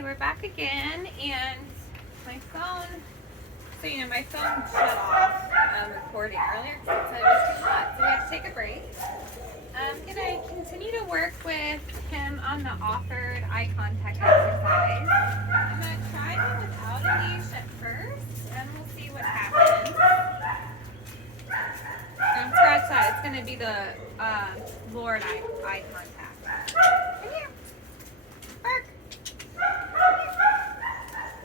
Okay, we're back again, and my phone, so you know, my phone shut off recording earlier because it said it was too hot, so we have to take a break. I'm gonna continue to work with him on the offered eye contact exercise. I'm gonna try him without a leash at first, and we'll see what happens. Don't scratch that. It's gonna be the Lord eye contact. Come here. Bark.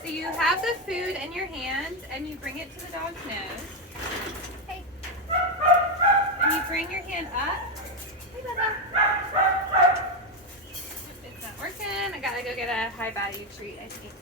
So you have the food in your hand and you bring it to the dog's nose. Hey. And you bring your hand up. Hey, Bubba. It's not working. I gotta go get a high value treat, I think.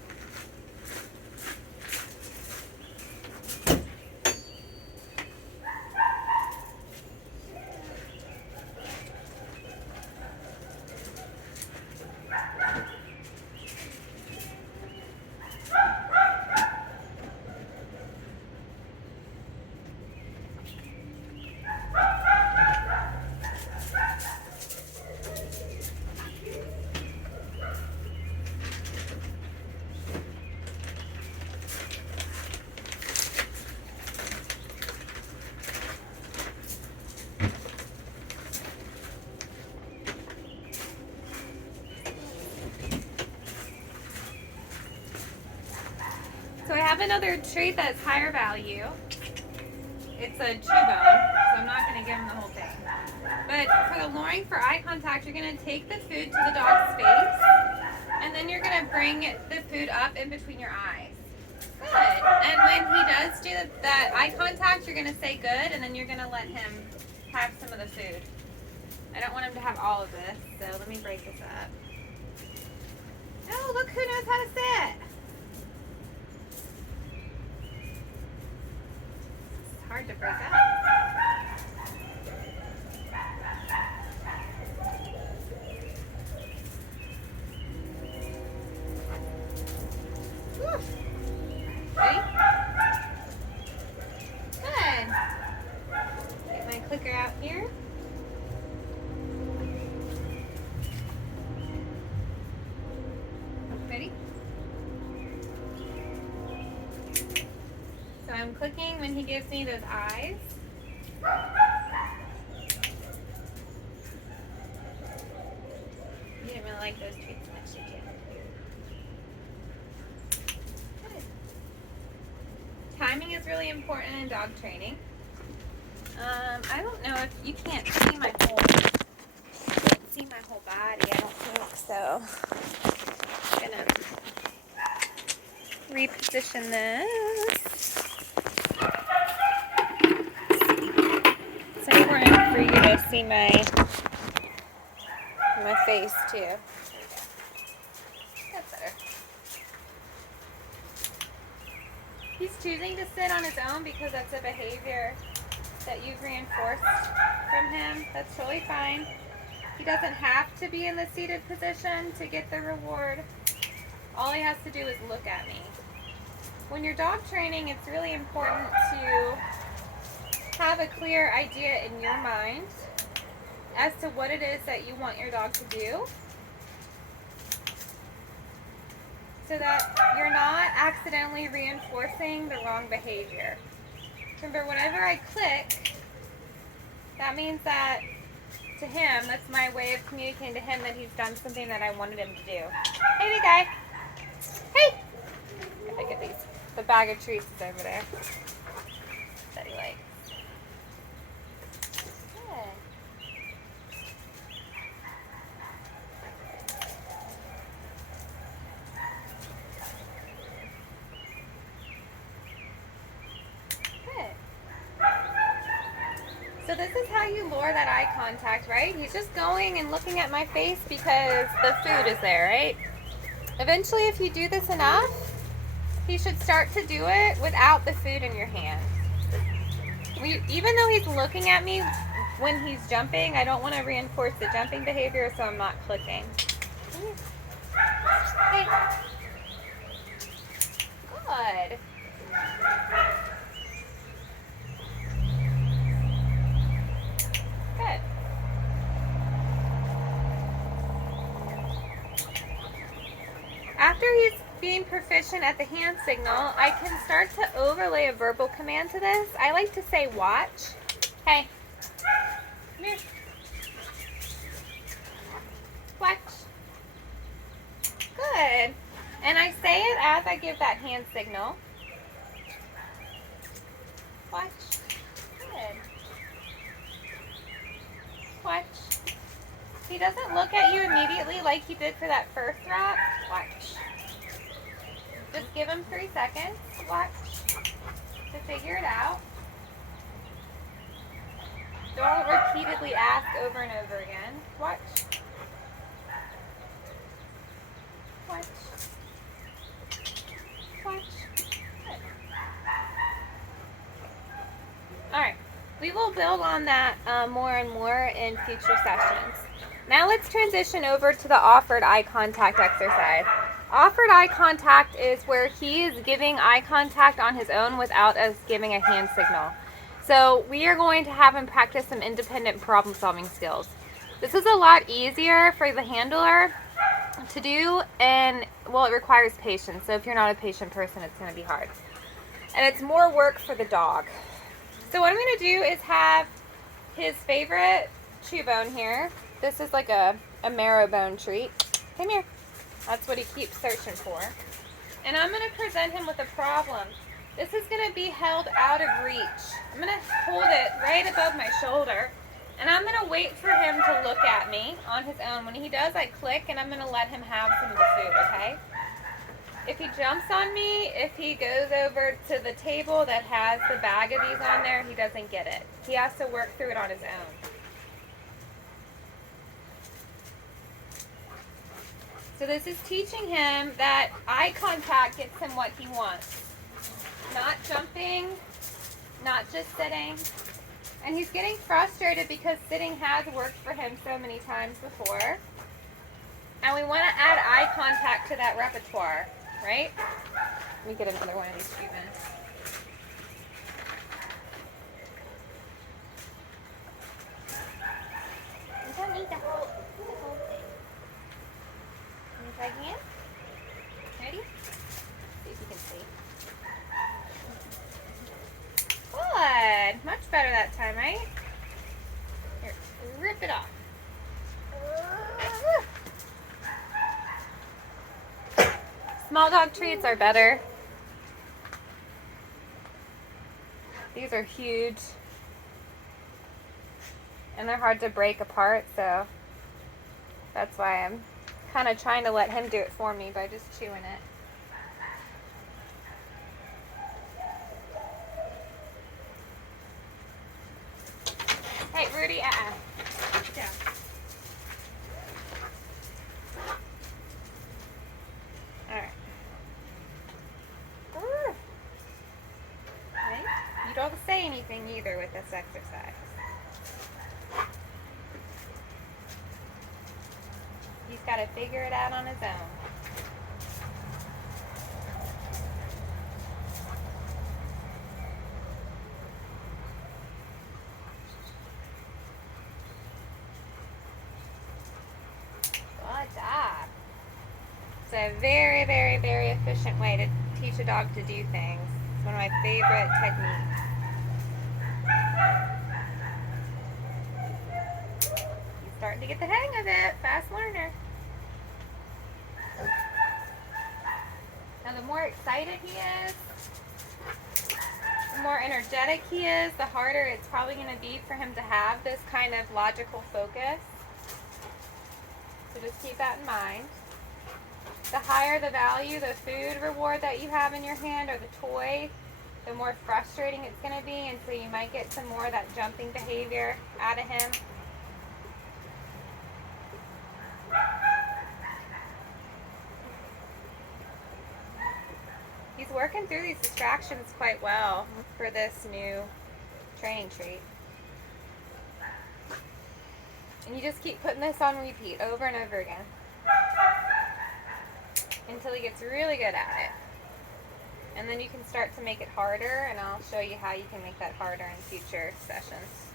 So I have another treat that's higher value. It's a chew bone, so I'm not going to give him the whole thing. But for the luring for eye contact, you're going to take the food to the dog's face, and then you're going to bring the food up in between your eyes. Good. And when he does do that eye contact, you're going to say good, and then you're going to let him have some of the food. I don't want him to have all of this, so let me break this up. Oh, look who knows how to sit. Hard to break up. Whew. Ready? Good. Get my clicker out here. Ready? So I'm clicking when he gives me those eyes. You didn't really like those treats much, did you? Good. Timing is really important in dog training. I don't know if you can't see my whole body. I don't think so. I'm gonna reposition this. It's important for you to see my face too. That's better. He's choosing to sit on his own because that's a behavior that you've reinforced from him. That's totally fine. He doesn't have to be in the seated position to get the reward. All he has to do is look at me. When you're dog training, it's really important to have a clear idea in your mind as to what it is that you want your dog to do, so that you're not accidentally reinforcing the wrong behavior. Remember, whenever I click, that means that to him, that's my way of communicating to him that he's done something that I wanted him to do. Hey, big guy. Hey! If I get these. The bag of treats is over there that he likes. Good. Good. So this is how you lure that eye contact, right? He's just going and looking at my face because the food is there, right? Eventually, if you do this enough, he should start to do it without the food in your hand. Even though he's looking at me when he's jumping, I don't want to reinforce the jumping behavior, so I'm not clicking. Hey. Good. Good. After after he's being proficient at the hand signal, I can start to overlay a verbal command to this. I like to say watch. Hey, come here. Watch. Good. And I say it as I give that hand signal. Watch. Good. Watch. He doesn't look at you immediately like he did for that first rap. Watch. Just give him 3 seconds. Watch. To figure it out. Don't repeatedly ask over and over again. Watch. Watch. Watch. Good. Alright. We will build on that more and more in future sessions. Now let's transition over to the offered eye contact exercise. Offered eye contact is where he is giving eye contact on his own without us giving a hand signal. So we are going to have him practice some independent problem solving skills. This is a lot easier for the handler to do, and well, it requires patience. So if you're not a patient person, it's going to be hard. And it's more work for the dog. So what I'm going to do is have his favorite chew bone here. This is like a marrow bone treat. Come here. That's what he keeps searching for. And I'm going to present him with a problem. This is going to be held out of reach. I'm going to hold it right above my shoulder. And I'm going to wait for him to look at me on his own. When he does, I click and I'm going to let him have some of the food, okay? If he jumps on me, if he goes over to the table that has the bag of these on there, he doesn't get it. He has to work through it on his own. So this is teaching him that eye contact gets him what he wants. Not jumping, not just sitting. And he's getting frustrated because sitting has worked for him so many times before. And we want to add eye contact to that repertoire, right? Let me get another one of these treatments. You don't need the whole thing. Can you try again? Ready? See if you can see. Good. Much better that time, right? Here, rip it off. Small dog treats are better. These are huge. And they're hard to break apart, so that's why I'm kind of trying to let him do it for me by just chewing it. Hey, Rudy, yeah. Alright. Right? You don't say anything either with this exercise. He's got to figure it out on his own. Good job. It's a very, very, very efficient way to teach a dog to do things. It's one of my favorite techniques. He's starting to get the hang of it. Fast learner. Now the more excited he is, the more energetic he is, the harder it's probably going to be for him to have this kind of logical focus. So just keep that in mind. The higher the value, the food reward that you have in your hand or the toy, the more frustrating it's going to be, and so you might get some more of that jumping behavior out of him. He's working through these distractions quite well for this new training treat. And you just keep putting this on repeat over and over again until he gets really good at it. And then you can start to make it harder, and I'll show you how you can make that harder in future sessions.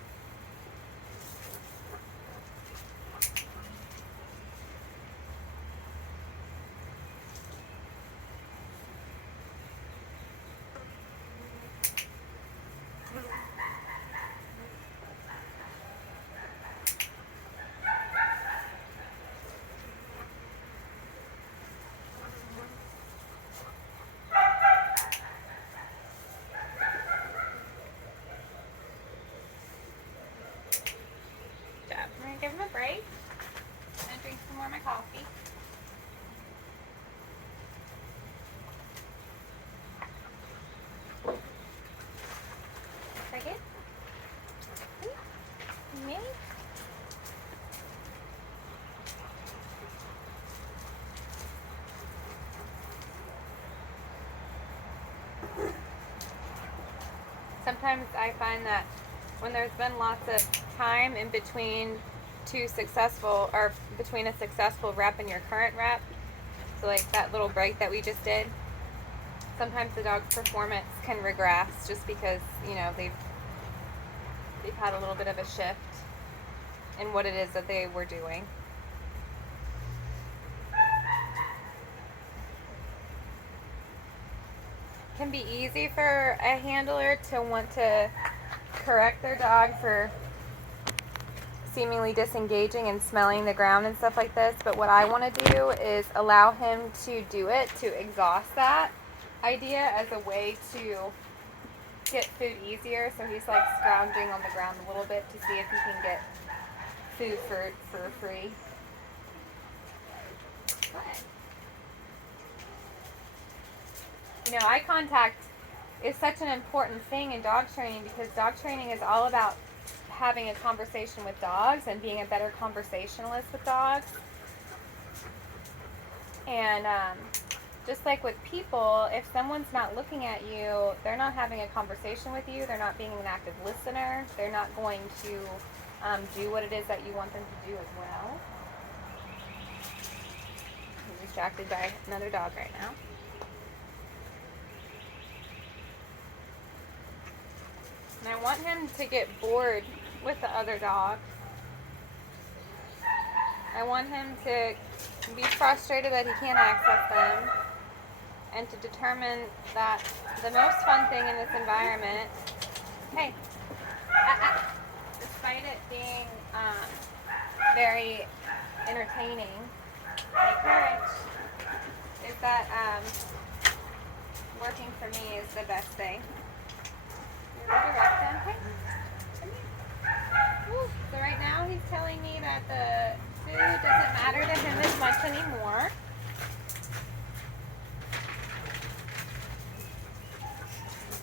sometimes I find that when there's been lots of time in between between a successful rep and your current rep, so like that little break that we just did, sometimes the dog's performance can regress just because, you know, they've had a little bit of a shift in what it is that they were doing. It can be easy for a handler to want to correct their dog for seemingly disengaging and smelling the ground and stuff like this, but what I want to do is allow him to do it, to exhaust that idea as a way to get food easier. So he's like scrounging on the ground a little bit to see if he can get food for free. You know, eye contact is such an important thing in dog training, because dog training is all about having a conversation with dogs and being a better conversationalist with dogs. And just like with people, if someone's not looking at you, they're not having a conversation with you, they're not being an active listener, they're not going to do what it is that you want them to do as well. I'm distracted by another dog right now. And I want him to get bored with the other dog. I want him to be frustrated that he can't access them, and to determine that the most fun thing in this environment, hey, despite it being very entertaining, my courage, is that working for me is the best thing. Redirect him. Okay. So right now he's telling me that the food doesn't matter to him as much anymore.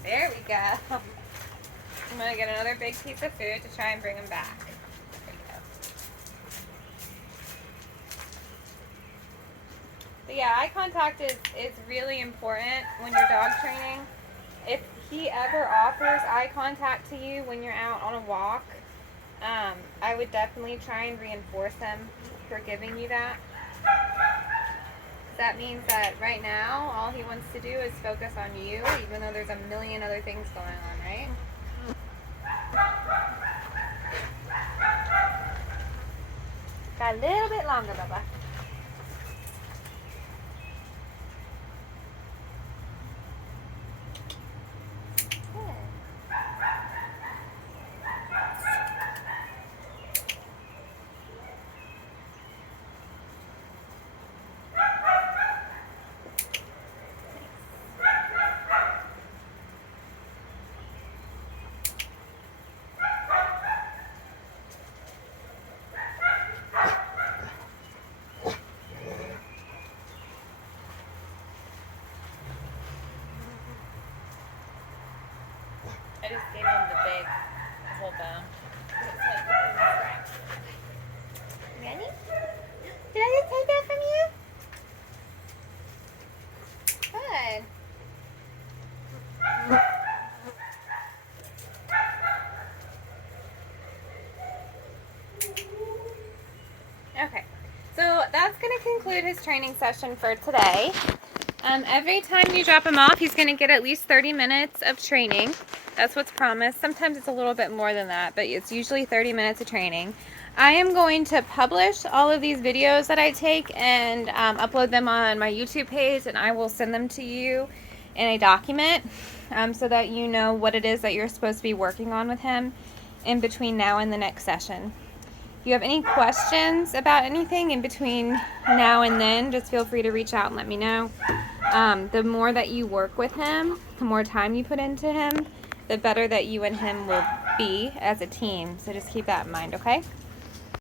There we go. I'm going to get another big piece of food to try and bring him back. There you go. But yeah, eye contact is really important when you're dog training. If he ever offers eye contact to you when you're out on a walk, I would definitely try and reinforce him for giving you that. That means that right now, all he wants to do is focus on you, even though there's a million other things going on, right? Got a little bit longer, Bubba. I just gave him the whole bone. Ready? Did I just take that from you? Good. Okay, so that's going to conclude his training session for today. Every time you drop him off, he's going to get at least 30 minutes of training. That's what's promised. Sometimes it's a little bit more than that, but it's usually 30 minutes of training. I am going to publish all of these videos that I take and upload them on my YouTube page, and I will send them to you in a document so that you know what it is that you're supposed to be working on with him in between now and the next session. If you have any questions about anything in between now and then, just feel free to reach out and let me know. The more that you work with him, the more time you put into him, the better that you and him will be as a team. So just keep that in mind, okay?